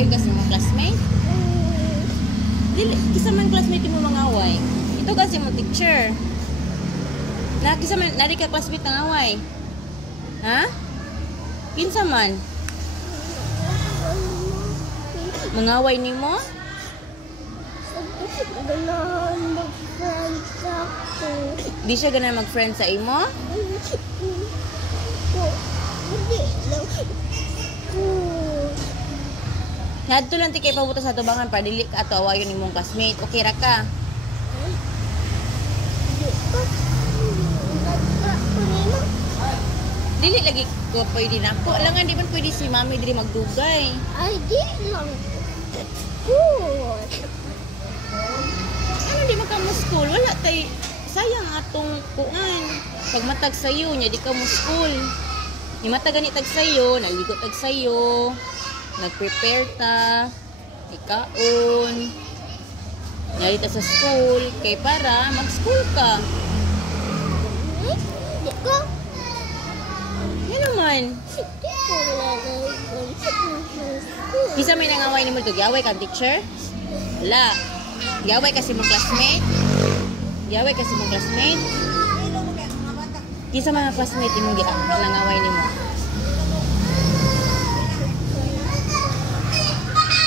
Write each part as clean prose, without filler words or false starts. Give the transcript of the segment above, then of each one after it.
away kasi mo classmate. Dili kisa man classmate mo mga away. Ito kasi mo teacher. Na kisa man nari ka classmate ng away. Ha? Kinsa man? Mangaway nimo? Ganahan mag-friend ako. Di siya ganahan mag-friend sa imo? Hindi lang. Hadto lang ti kay pabuta sa tubangan para dili ka ato awayon nimong classmate. Okay ra ka? Dili lagi ko pwede na ako. Alangan di man pwede si mami diri magdugay. Ay, di lang. Good. Ano di man ka mo school? Wala tay sayang atong kuan. Pag matag sayo nya di ka mo school. Ni mata gani tag sayo, naligo tag sayo, nag-prepare ta, ikaon. Nyari ta sa school kay para mag-school ka. Di ko. Yan naman. Di ko lalagay. Kisa may nangaway ni mo to, gaway ka teacher? Wala. Gaway kasi mong classmate. Gaway kasi mong classmate. Kisa mga classmate imong nangaway ni mo.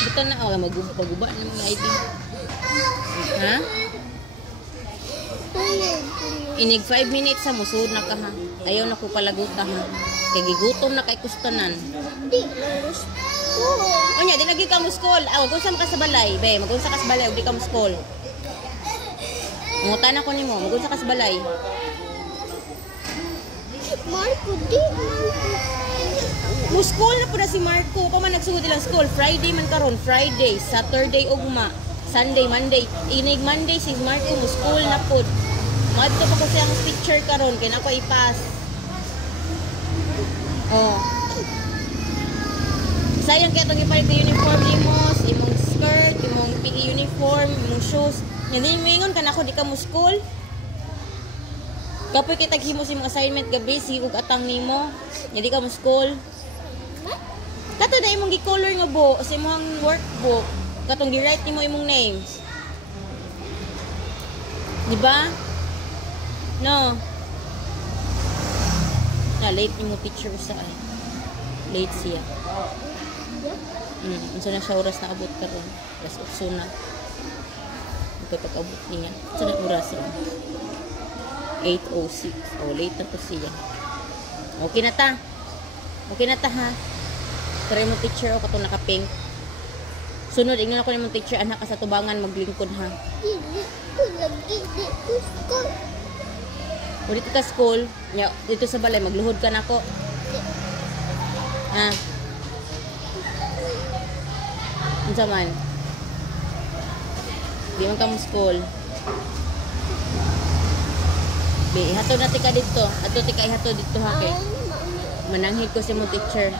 Bito na ako maguba na mga ID. Ha? Inig 5 minutes sa musud na ka ha. Ayaw na ko palaguta ha. Kay gigutom na kay kustanan. Di lang school. Onya, di lagi ka mo school. Aw, kung saan ka sa balay, be, magunsa ka sa balay, ug di ka mo school. Mungutan ako nimo, magunsa ka sa balay. Marco, di Mo school na po na si Marco. Pa man nagsugod ilang school. Friday man karon, Friday, Saturday ugma, Sunday, Monday. Inig Monday si Marco mo school na po. Madto pa ko siyang picture karon kay nako ipas. Oh. Sayang kaya itong ipalit na uniform nimo, imong skirt, imong PE uniform, imong shoes. Hindi mo ingon ka na ako, di ka mo school. Kapoy kay taghimo sa imong assignment gabi, sige kung atang nimo. Hindi ka mo school. Kato na imong gi-color nga bo sa imong workbook. Katong gi-write nimo imong names. Di ba? No. Na late nimo teacher sa ay. Late siya. Unsa na siya oras na abot karon? Alas 8 na. Pagkabot niya. Sa na oras siya. 8:06. Oh, late na to siya. Okay na ta. Okay na ta ha. Try mo teacher o katong naka-pink. Sunod, ingnan ako ni mong teacher anak ka sa tubangan maglingkod ha. Dili ko lagi di ko school. O dito ka school, dito sa balay magluhod ka na ako. Ha? Unsa man? Di man ka mo school. Be, ihatod na tika dito. Ato tika ihatod dito ha kay. Mananghid ko si mo teacher.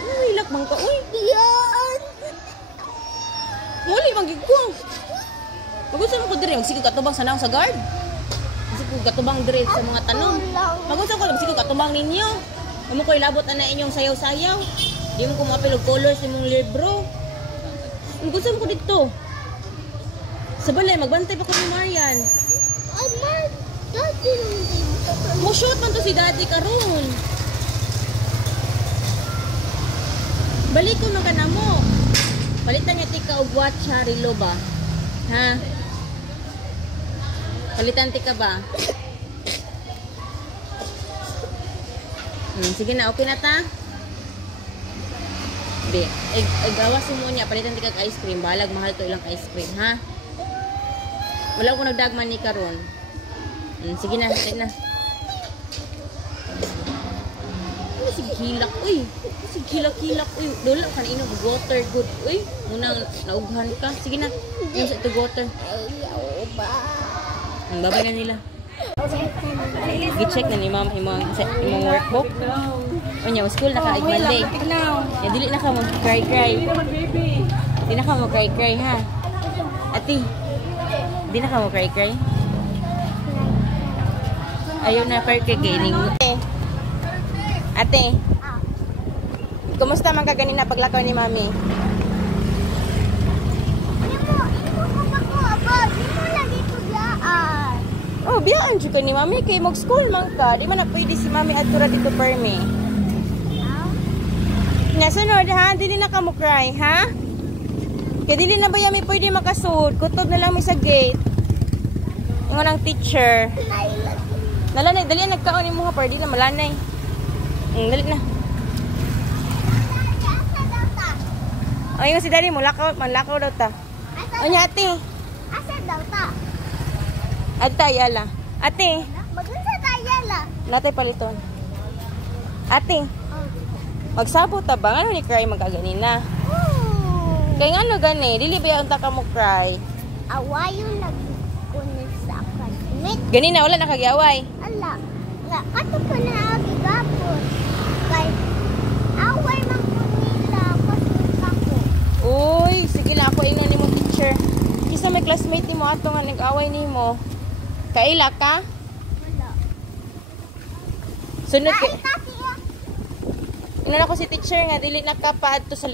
Uy, ilak man ka. Uy, Yan. muli manggig ko. Magusto mo ko dire, magsikog katubang sa naong sa guard. Magsikog katubang dire sa mga tanong. Magusto ko magsikog katubang ninyo. Amo ko ilabot na inyong sayaw-sayaw. Di mo ko maapil og colors imong libro. Magusto mo ko dito. Sa balay, magbantay pa ko ni Marian. Ay, Mark. Dati lang dito. Mo shoot man to si daddy karon. Balik ko man ka na mo. Palitan niya tika og watch ha, relo ba? Ha? Palitan tika ba? Sige na, okay na ta? Be, gawas mo niya, palitan tika og ice cream. Balag mahal to ilang ice cream, ha? Wala ko nagdagman ni karon. Sige na, sige na. Sige hilak, uy. Sige hilak-hilak, uy. Dula ka na inog water good, uy. Munang naughan ka. Sige na, yung sa ito water. Ayaw ba? Babay na nila. I-check na ni ma'am imong workbook. O niya, school na ka, Monday. Ya, dili na ka mag-cry-cry. Dili na ka mag-cry-cry, ha? Ati, di na ka mag-cry-cry? Ayaw na cry-cry gaming. Ate, kumusta man ka ganina paglakaw ni mami? Imo ko ba ko abot? Imo lagi ko biyaan. Oh, biyaan jud ka ni mami kay mag school man ka. Di man na pwede si mami adtura dito permi. Nya sunod ha, dili na ka mo cry, ha? Kay dili na ba yami pwede makasud? Kutob na lang mi sa gate. Ingon ang teacher. Nalanay, dali na nagkaon ni mo ha, pero di na malanay. Dali na. O, ingon si daddy mo, manlakaw daw ta. O niya, ate. Asa daw ta? Ate, yala. Ate. Magunsa tayo la. Natay paliton. Ate. Magsabot ta ba? Ano ni cry magaganina? Kaya nga ano gani? Dili ba yung taka mo cry? Awayon lagi kunin sa classmate. Ganina, wala nakagiaway. Ala, nga kato ko na agigapon. Kay away man ko nila classmate ako. Uy, sige lang ako ina ni mo teacher. Kisa may classmate ni mo ato nga nag-away ni mo. Kaila ka? Wala. Sunod Ay, ka. tati ya. Inan ako si teacher nga dili nakapaad to sa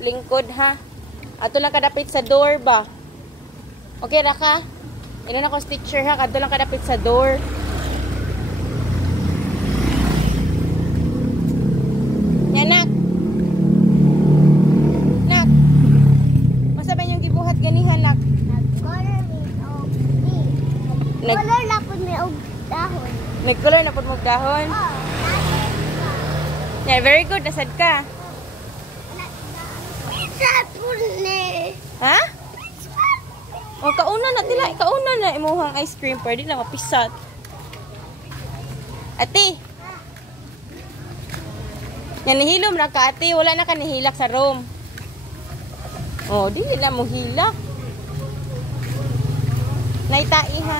lingkod ha. Ato lang kadapit sa door ba? Okay ra ka? Inan ako si teacher ha, kadto lang kadapit sa door. Yanak. Nak. Masabay yung gibuhat ganihan nak. Nag-color me og di. Nag Color na po may og dahon. nag-color na pud mo dahon. Oh, Yeah, very good nasad ka. pizza po ni. Ha? O kauna na tila, kauna na imuhang ice cream pwede na mapisat. Ate. Yan nihilom ra ka ate, wala na ka nihilak sa room. Oh, dili na mo hilak. Naitai ha.